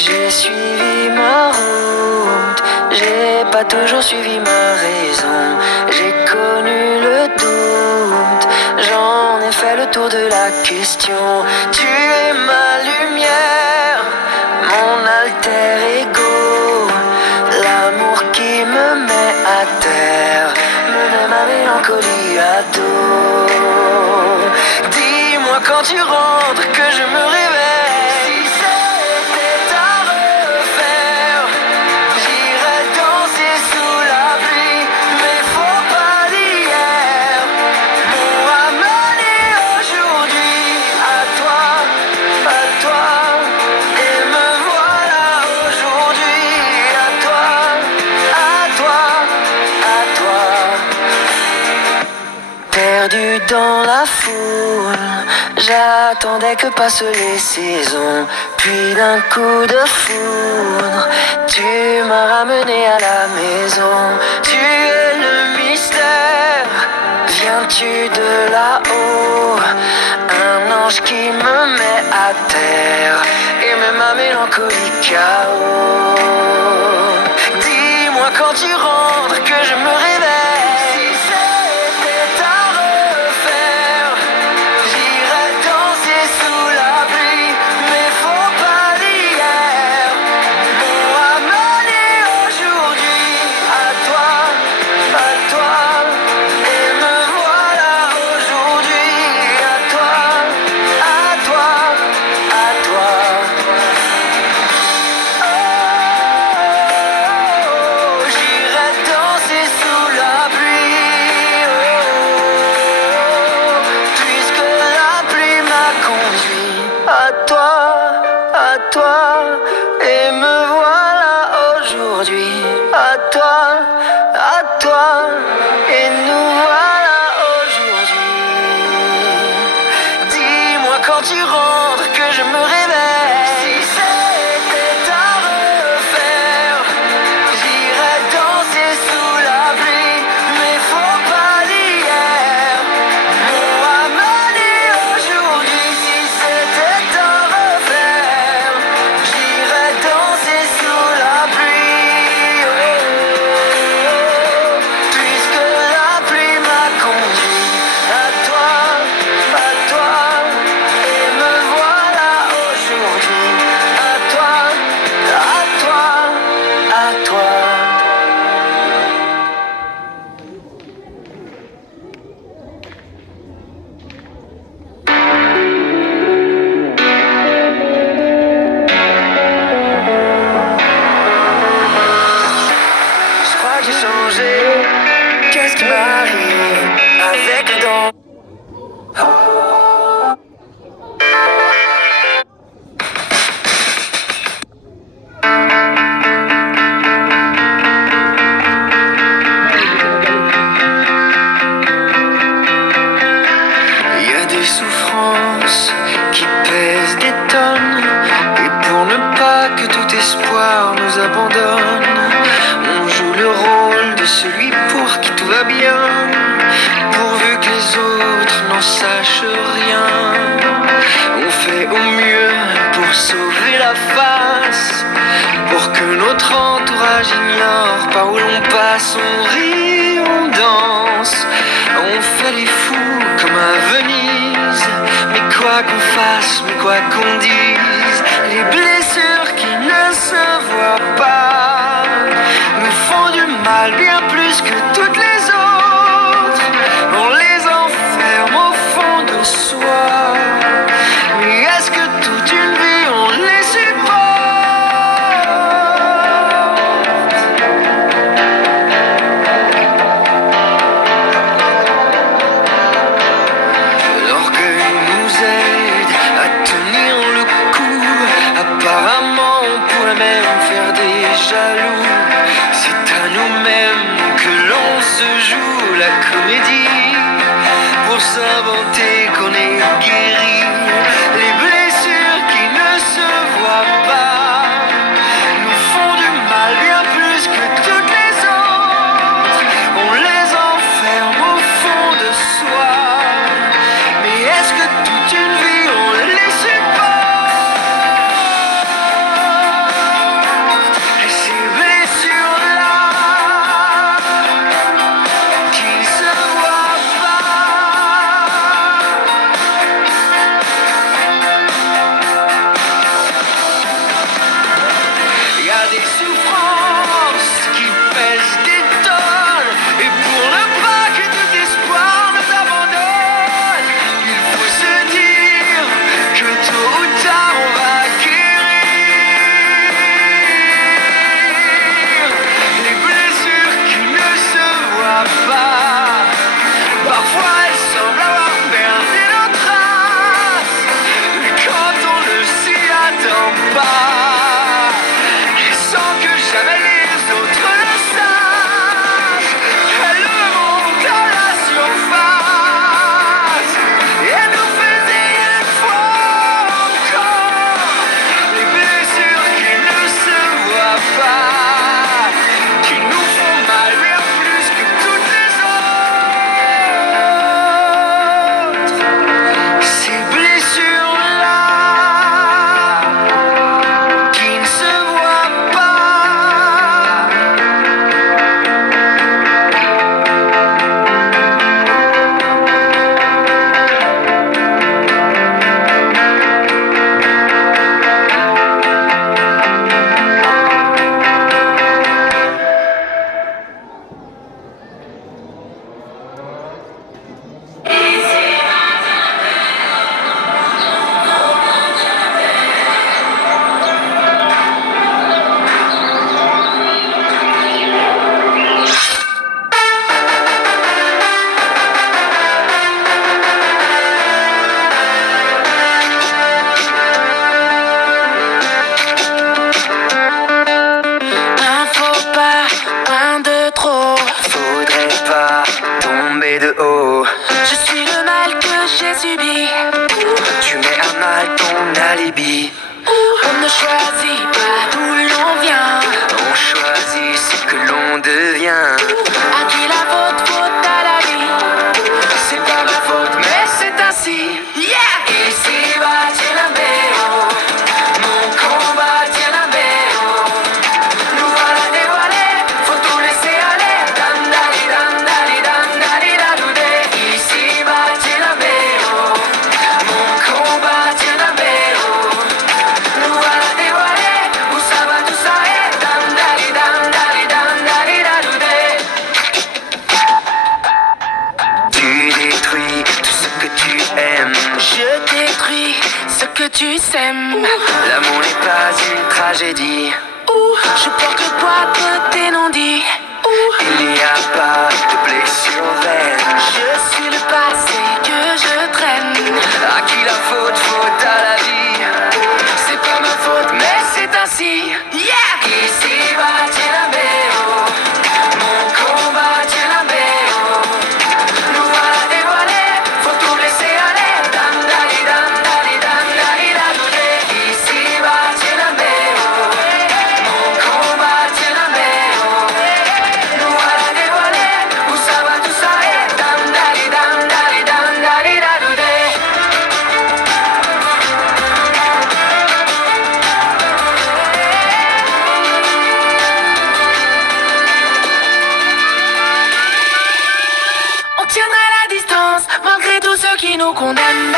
J'ai suivi ma route, j'ai pas toujours suivi ma raison. J'ai connu le doute, j'en ai fait le tour de la question. Tu es ma lumière, mon alter ego, l'amour qui me met à terre, me met ma mélancolie à dos. Dis-moi quand tu rentres que je me réveille. Perdu dans la foule, j'attendais que passent les saisons. Puis d'un coup de foudre, tu m'as ramené à la maison. Tu es le mystère, viens-tu de là-haut? Un ange qui me met à terre et met ma mélancolie KO. Dis-moi quand tu rentres que je me réveille. Et me voilà aujourd'hui. À toi, et nous voilà aujourd'hui. Dis-moi quand tu rentres que je me réveille. Si c'était à refaire, j'irais danser sous la pluie. Mais faut pas d'hier m'ont amené aujourd'hui. Si c'était à refaire, j'irais danser sous la pluie. Puisque la pluie m'a conduit à toi, et me voilà aujourd'hui. À toi, à toi. Je crois que j'ai changé. Qu'est-ce qui m'arrive avec les dents? Il y a des souffrances qui pèsent des tonnes. Et pour ne pas que tout espoir nous abandonne, on joue le rôle de celui pour qui tout va bien, pourvu que les autres n'en sachent rien. On fait au mieux pour sauver la face, pour que notre entourage ignore par où l'on passe. On rit, on danse, on fait les fous comme à Venise. Mais quoi qu'on fasse, mais quoi qu'on dise, les blessures qui ne se voient pas nous font du mal bien plus que toutes les autres. On les enferme au fond de soi. Mais est-ce que toute une vie on les supporte? L'orgueil nous aide à tenir le coup. Apparemment on pourrait même faire des jaloux. C'est à nous-mêmes que l'on se que tu s'aimes. L'amour n'est pas une tragédie. Je porte le poids de tes non-dits. Il n'y a pas de blessure vaine. Je suis le passé que je traîne. À qui la faute à la vie. C'est pas ma faute mais c'est ainsi. Yeah! Ici va tiens la méo. Mon combat tiens la méo. Nous voilà dévoilés, faut tout laisser aller. Dam dali dam dali dam dali dam dali. Ici va tiens la méo. Mon combat tiens la méo. Nous voilà dévoilés, où ça va tout s'arrêter. Dam dali dam dali dam dali dam dali. On tiendra la distance malgré tous ceux qui nous condamnent.